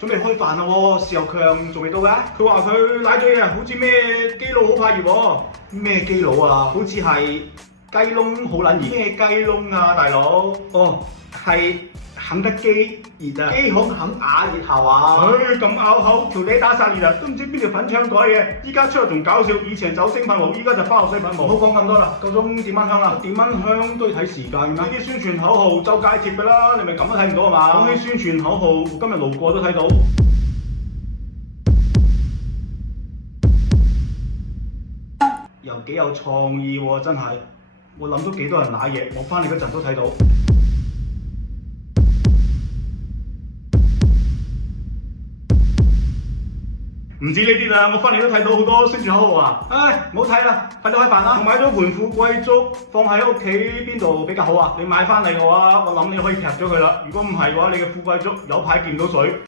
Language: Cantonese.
準備開飯啦喎，豉油強仲未到嘅？佢話佢賴咗嘢啊，好似咩基佬好怕熱喎。咩基佬啊？好似係雞窿好撚熱。咩雞窿啊，大佬？哦，係肯德基熱啊，基孔肯雅熱係嘛？咁拗口，條脷打晒熱啊，都唔知邊條粉腸改嘅。依家出嚟仲搞笑，以前酒精噴霧，依家就花露水噴霧。唔好講咁多啦，夠鐘點蚊香啦。點蚊香都要睇時間㗎。呢啲宣傳口號周街貼㗎啦，你咪咁都睇唔到係嘛？講起宣傳口號，今日路過都睇到。又幾有創意喎，真係！我諗到幾多人攋嘢，我翻嚟嗰陣都睇到。唔止呢啲啦，我翻嚟都睇到好多宣傳口號啊！唉，唔好睇啦，快啲開飯啦！我買咗盤富貴竹，放喺屋企邊度比較好啊？你買翻嚟嘅話，我諗你可以劈咗佢啦。如果唔係嘅話，你嘅富貴竹有排見唔到水。